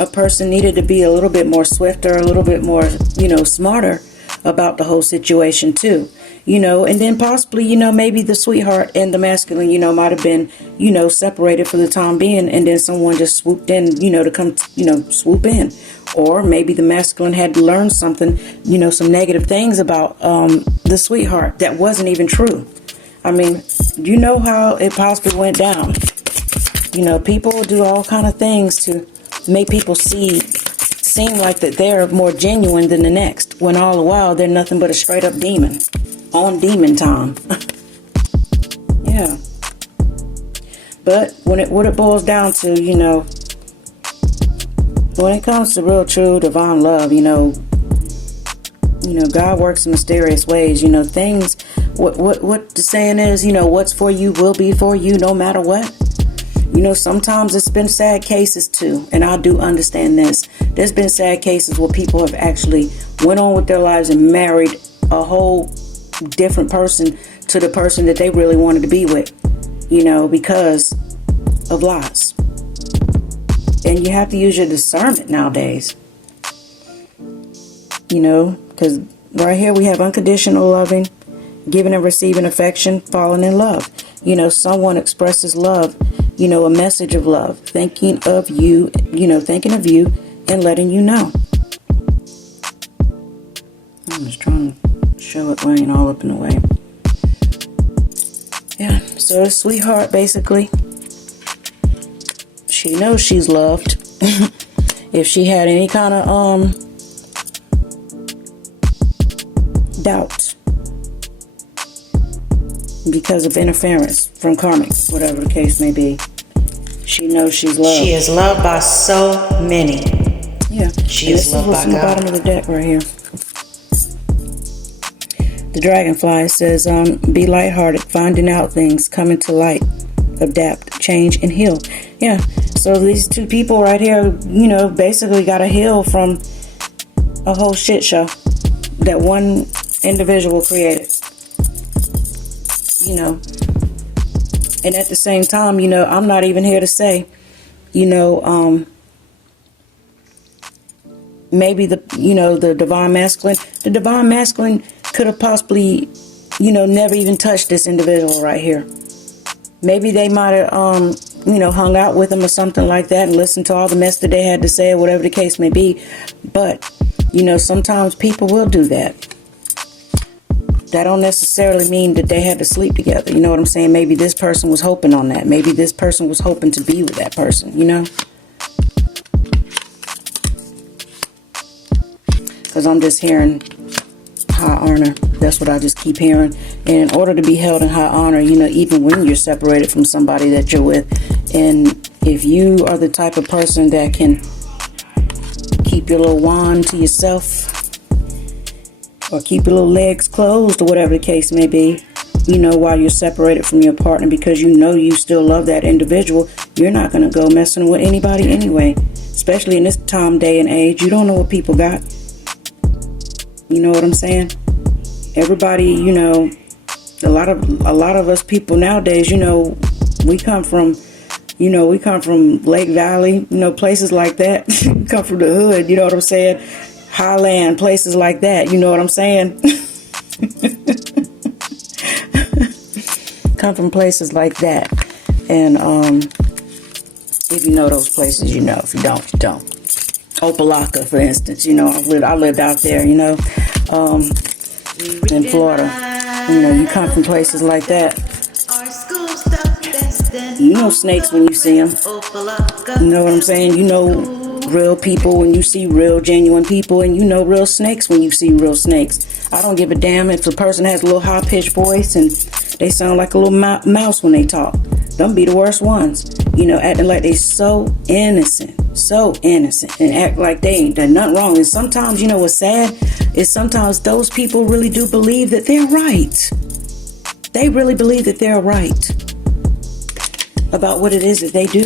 a person needed to be a little bit more swifter, a little bit more, you know, smarter about the whole situation too. You know, and then possibly, you know, maybe the sweetheart and the masculine, you know, might have been, you know, separated for the time being, and then someone just swooped in, you know, to come, you know, swoop in. Or maybe the masculine had to learn something, you know, some negative things about the sweetheart that wasn't even true. I mean, you know how it possibly went down. You know, people do all kind of things to make people seem like that they're more genuine than the next, when all the while they're nothing but a straight up demon. On demon time. Yeah. But what it boils down to, you know, when it comes to real true divine love, you know, God works in mysterious ways. You know, things, what the saying is, you know, what's for you will be for you no matter what. You know, sometimes it's been sad cases too, and I do understand this. There's been sad cases where people have actually went on with their lives and married a whole different person to the person that they really wanted to be with, you know, because of lies. And you have to use your discernment nowadays, you know, because right here we have unconditional loving, giving and receiving affection, falling in love. You know, someone expresses love, you know, a message of love, thinking of you, you know, thinking of you and letting you know. I'm just trying to show it ain't all up in the way. Yeah, so the sweetheart, basically, she knows she's loved. If she had any kind of doubt because of interference from karmic, whatever the case may be, she knows she's loved. She is loved by so many. Yeah, she is loved by God. This is what's on the bottom of the deck right here. The dragonfly says, be lighthearted, finding out things, coming to light, adapt, change, and heal. Yeah, so these two people right here, you know, basically got to heal from a whole shit show that one individual created. You know, and at the same time, you know, I'm not even here to say, you know, maybe the divine masculine could have possibly, you know, never even touched this individual right here. Maybe they might have, you know, hung out with him or something like that and listened to all the mess that they had to say or whatever the case may be. But, you know, sometimes people will do that. That don't necessarily mean that they had to sleep together. You know what I'm saying? Maybe this person was hoping on that. Maybe this person was hoping to be with that person, you know? Because I'm just hearing high honor. That's what I just keep hearing. And in order to be held in high honor, you know, even when you're separated from somebody that you're with, and if you are the type of person that can keep your little wand to yourself, or keep your little legs closed, or whatever the case may be, you know, while you're separated from your partner, because you know you still love that individual, you're not going to go messing with anybody anyway. Especially in this time, day, and age, you don't know what people got. You know what I'm saying? Everybody, you know, a lot of us people nowadays, you know, we come from Lake Valley, you know, places like that. We come from the hood, you know what I'm saying? Highland, places like that, you know what I'm saying? Come from places like that. And if you know those places, you know. If you don't, you don't. Opalaka, for instance, you know, I lived out there, you know, in Florida. You know, you come from places like that. You know snakes when you see them. You know what I'm saying? You know real people when you see real genuine people, and you know real snakes when you see real snakes. I don't give a damn if a person has a little high-pitched voice and they sound like a little mouse when they talk. Them be the worst ones. You know, acting like they so innocent, and act like they ain't done nothing wrong. And sometimes, you know what's sad is sometimes those people really do believe that they're right. They really believe that they're right about what it is that they do.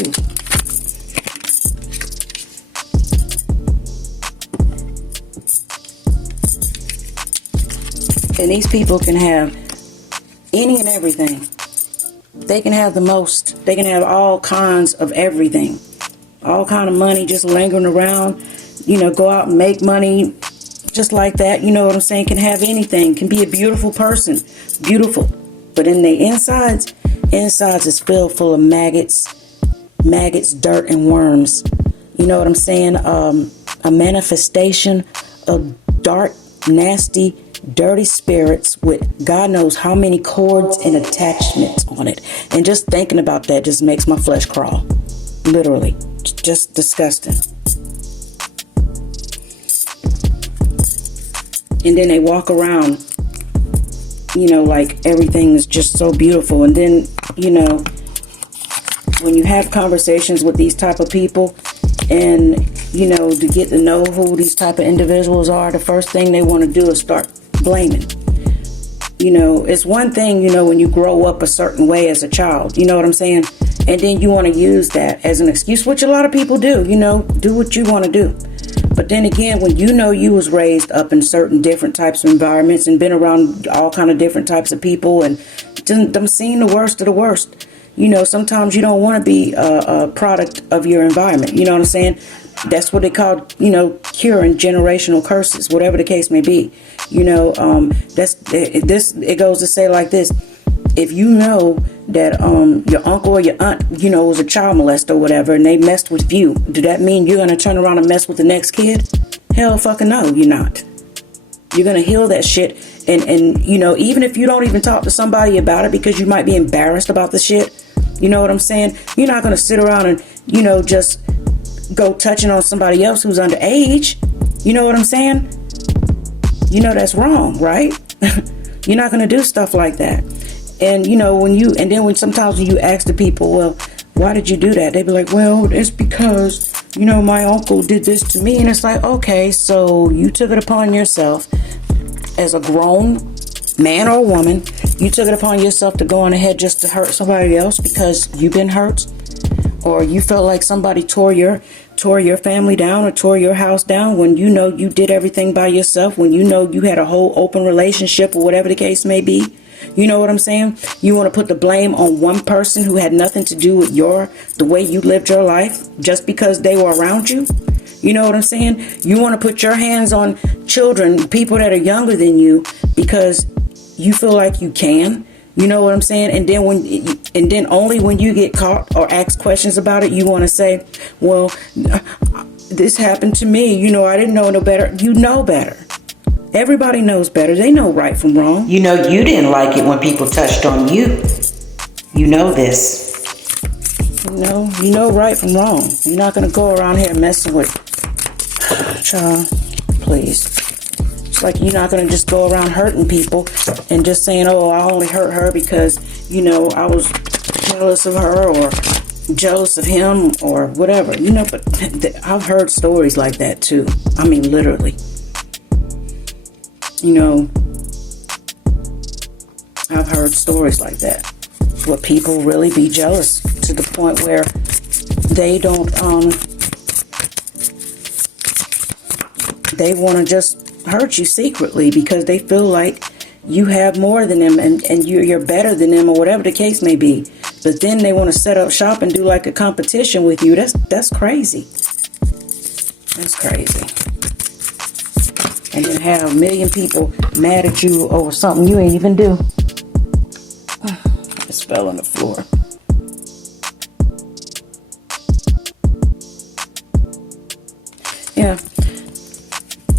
And these people can have any and everything. They can have the most. They can have all kinds of everything. All kind of money just lingering around. You know, go out and make money just like that. You know what I'm saying? Can have anything. Can be a beautiful person. Beautiful. But in their insides is filled full of maggots, dirt, and worms. You know what I'm saying? A manifestation of dark, nasty, dirty spirits with God knows how many cords and attachments on it. And just thinking about that just makes my flesh crawl. Literally. Just disgusting. And then they walk around, you know, like everything is just so beautiful. And then, you know, when you have conversations with these type of people and, you know, to get to know who these type of individuals are, the first thing they want to do is start blaming. You know, it's one thing, you know, when you grow up a certain way as a child, you know what I'm saying? And then you want to use that as an excuse, which a lot of people do, you know, do what you want to do. But then again, when you know you was raised up in certain different types of environments and been around all kind of different types of people and them seeing the worst of the worst, you know, sometimes you don't want to be a product of your environment. You know what I'm saying? That's what they call, you know, curing generational curses, whatever the case may be. You know, it goes to say like this. If you know that your uncle or your aunt, you know, was a child molester or whatever, and they messed with you, do that mean you're going to turn around and mess with the next kid? Hell fucking no, you're not. You're going to heal that shit. And, you know, even if you don't even talk to somebody about it because you might be embarrassed about the shit, you know what I'm saying? You're not going to sit around and, you know, just go touching on somebody else who's underage. You know what I'm saying? You know that's wrong, right? You're not going to do stuff like that. And, you know, when sometimes when you ask the people, well, why did you do that? They be like, well, it's because, you know, my uncle did this to me. And it's like, okay, so you took it upon yourself as a grown man or woman. You took it upon yourself to go on ahead just to hurt somebody else because you've been hurt, or you felt like somebody tore your family down or tore your house down when you know you did everything by yourself, when you know you had a whole open relationship or whatever the case may be. You know what I'm saying? You want to put the blame on one person who had nothing to do with the way you lived your life just because they were around you. You know what I'm saying? You want to put your hands on children, people that are younger than you, because you feel like you can. You know what I'm saying? And then only when you get caught or asked questions about it, you want to say, well, this happened to me. You know, I didn't know no better. You know better. Everybody knows better. They know right from wrong. You know you didn't like it when people touched on you. You know this. You know right from wrong. You're not going to go around here messing with... Child, please. It's like you're not going to just go around hurting people and just saying, oh, I only hurt her because, you know, I was jealous of her or jealous of him or whatever. You know, but I've heard stories like that too. I mean, literally. You know, I've heard stories like that where people really be jealous to the point where they don't, they want to just hurt you secretly because they feel like you have more than them and you're better than them or whatever the case may be. But then they want to set up shop and do like a competition with you. That's crazy. That's crazy. And then have a million people mad at you over something you ain't even do. I just fell on the floor. Yeah.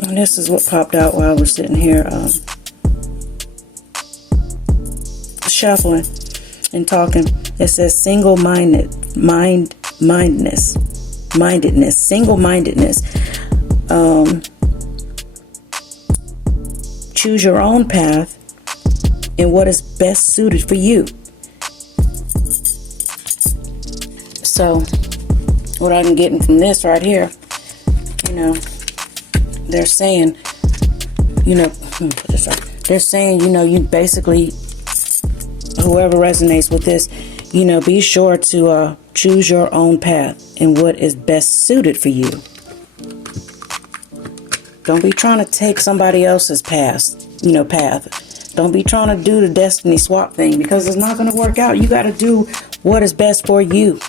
And this is what popped out while I was sitting here shuffling and talking. It says single-mindedness. Choose your own path and what is best suited for you. So, what I'm getting from this right here, they're saying, you basically, whoever resonates with this, be sure to choose your own path and what is best suited for you. Don't be trying to take somebody else's path. Don't be trying to do the destiny swap thing, because it's not going to work out. You got to do what is best for you.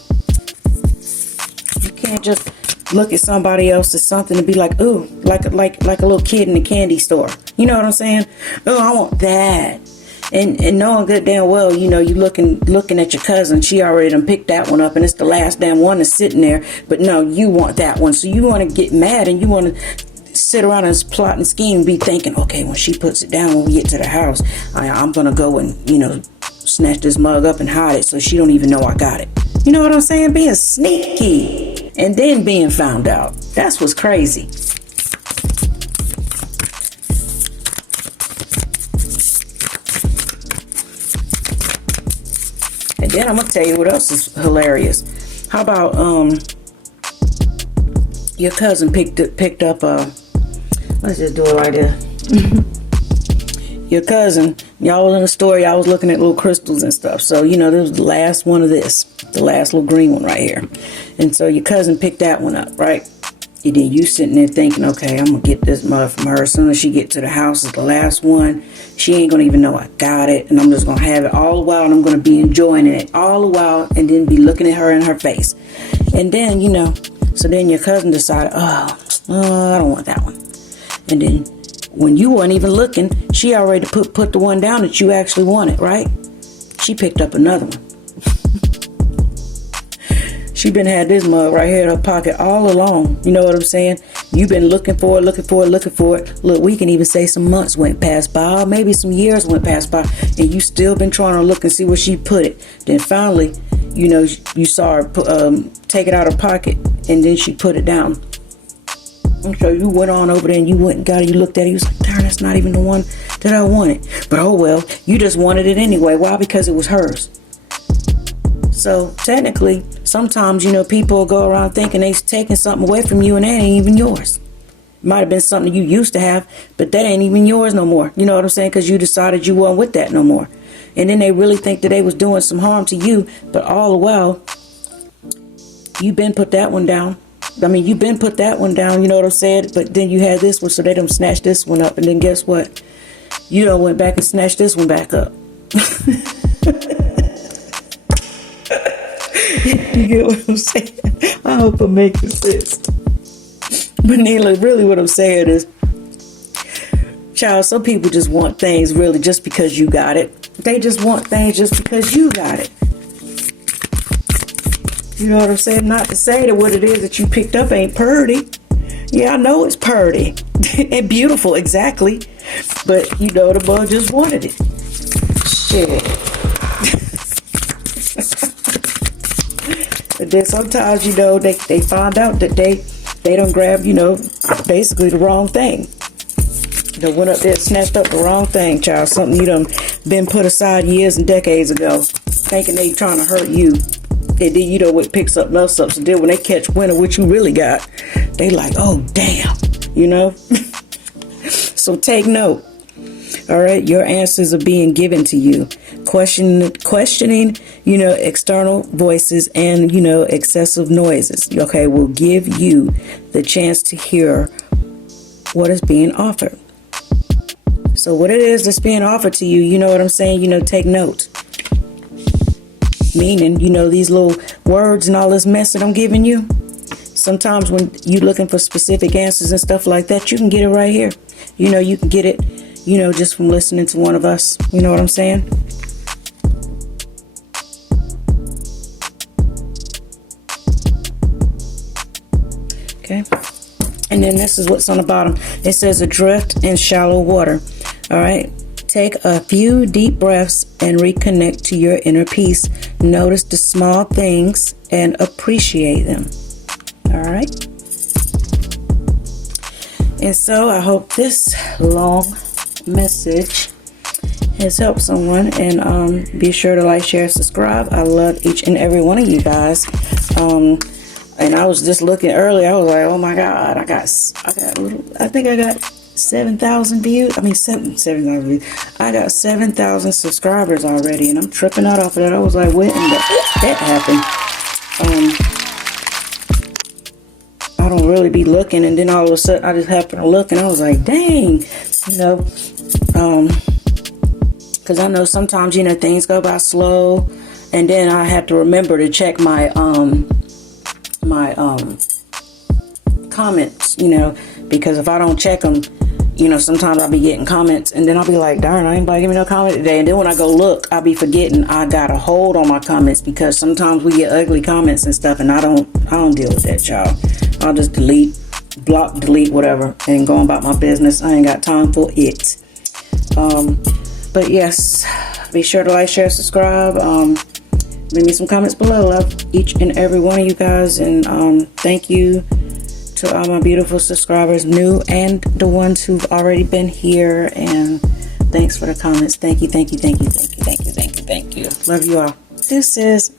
You can't just look at somebody else's something and be like, ooh, like a little kid in the candy store. You know what I'm saying? Oh, I want that. And knowing good damn well, you looking at your cousin, she already done picked that one up, and it's the last damn one that's sitting there. But no, you want that one. So you want to get mad, and you want to sit around and plot and scheme and be thinking, okay, when she puts it down, when we get to the house, I'm going to go and, snatch this mug up and hide it so she don't even know I got it. You know what I'm saying? Being sneaky and then being found out. That's what's crazy. And then I'm going to tell you what else is hilarious. How about your cousin picked up let's just do it right there. Your cousin, y'all was in the store, y'all was looking at little crystals and stuff. So, this was the last one of this, the last little green one right here. And so your cousin picked that one up, right? And then you sitting there thinking, okay, I'm going to get this mug from her. As soon as she get to the house, it's the last one. She ain't going to even know I got it. And I'm just going to have it all the while. And I'm going to be enjoying it all the while. And then be looking at her in her face. And then, so then your cousin decided, I don't want that one. And then when you weren't even looking, she already put the one down that you actually wanted, right? She picked up another one. She been had this mug right here in her pocket all along. You know what I'm saying? You've been looking for it. Look, we can even say some months went past by, maybe some years went past by, and you still been trying to look and see where she put it. Then finally, you saw her take it out of her pocket, and then she put it down. And so you went on over there and you went and got it. You looked at it. You was like, darn, that's not even the one that I wanted. But oh well, you just wanted it anyway. Why? Because it was hers. So technically, sometimes, people will go around thinking they're taking something away from you, and that ain't even yours. It might have been something you used to have, but that ain't even yours no more. You know what I'm saying? Because you decided you weren't with that no more. And then they really think that they was doing some harm to you. But all the while, you've been put that one down. You've been put that one down, you know what I'm saying? But then you had this one, so they done snatched this one up. And then guess what? You done went back and snatched this one back up. You get what I'm saying? I hope I'm making sense. But needless, really what I'm saying is, child, some people just want things really just because you got it. They just want things just because you got it. You know what I'm saying? Not to say that what it is that you picked up ain't purty. Yeah, I know it's purty and beautiful, exactly. But the bug just wanted it. Shit. But then sometimes, they find out that they don't grab, basically the wrong thing. They went up there and snatched up the wrong thing, child. Something you done been put aside years and decades ago, thinking they trying to hurt you. And then what picks up mess up. So then when they catch wind of what you really got, they like, oh damn, So take note. All right, your answers are being given to you. Questioning, external voices and excessive noises. Okay, will give you the chance to hear what is being offered. So what it is that's being offered to you, you know what I'm saying? Take note. Meaning, these little words and all this mess that I'm giving you. Sometimes when you're looking for specific answers and stuff like that, you can get it right here. You can get it, just from listening to one of us. You know what I'm saying? Okay. And then this is what's on the bottom. It says adrift in shallow water. All right. Take a few deep breaths and reconnect to your inner peace. Notice the small things and appreciate them. All right. And so I hope this long message has helped someone. And be sure to like, share, subscribe. I love each and every one of you guys. And I was just looking earlier. I was like, oh my God, I think I got 7,000 views. I mean, 7,000 views. I got 7,000 subscribers already, and I'm tripping out off of that. I was like, when did that happen? I don't really be looking, and then all of a sudden I just happened to look, and I was like, dang, you know, because I know sometimes, you know, things go by slow, and then I have to remember to check my comments, you know, because if I don't check them, you know, sometimes I'll be getting comments, and then I'll be like, darn, ain't nobody give me no comment today. And then when I go look, I'll be forgetting I got a hold on my comments, because sometimes we get ugly comments and stuff, and I don't deal with that, y'all. I'll just block, delete, whatever, and go about my business. I ain't got time for it. But yes, be sure to like, share, subscribe. Leave me some comments below. Love each and every one of you guys, and thank you to all my beautiful subscribers, new and the ones who've already been here. And thanks for the comments. Thank you, thank you, thank you, thank you, thank you, thank you, thank you. Love you all. Deuces.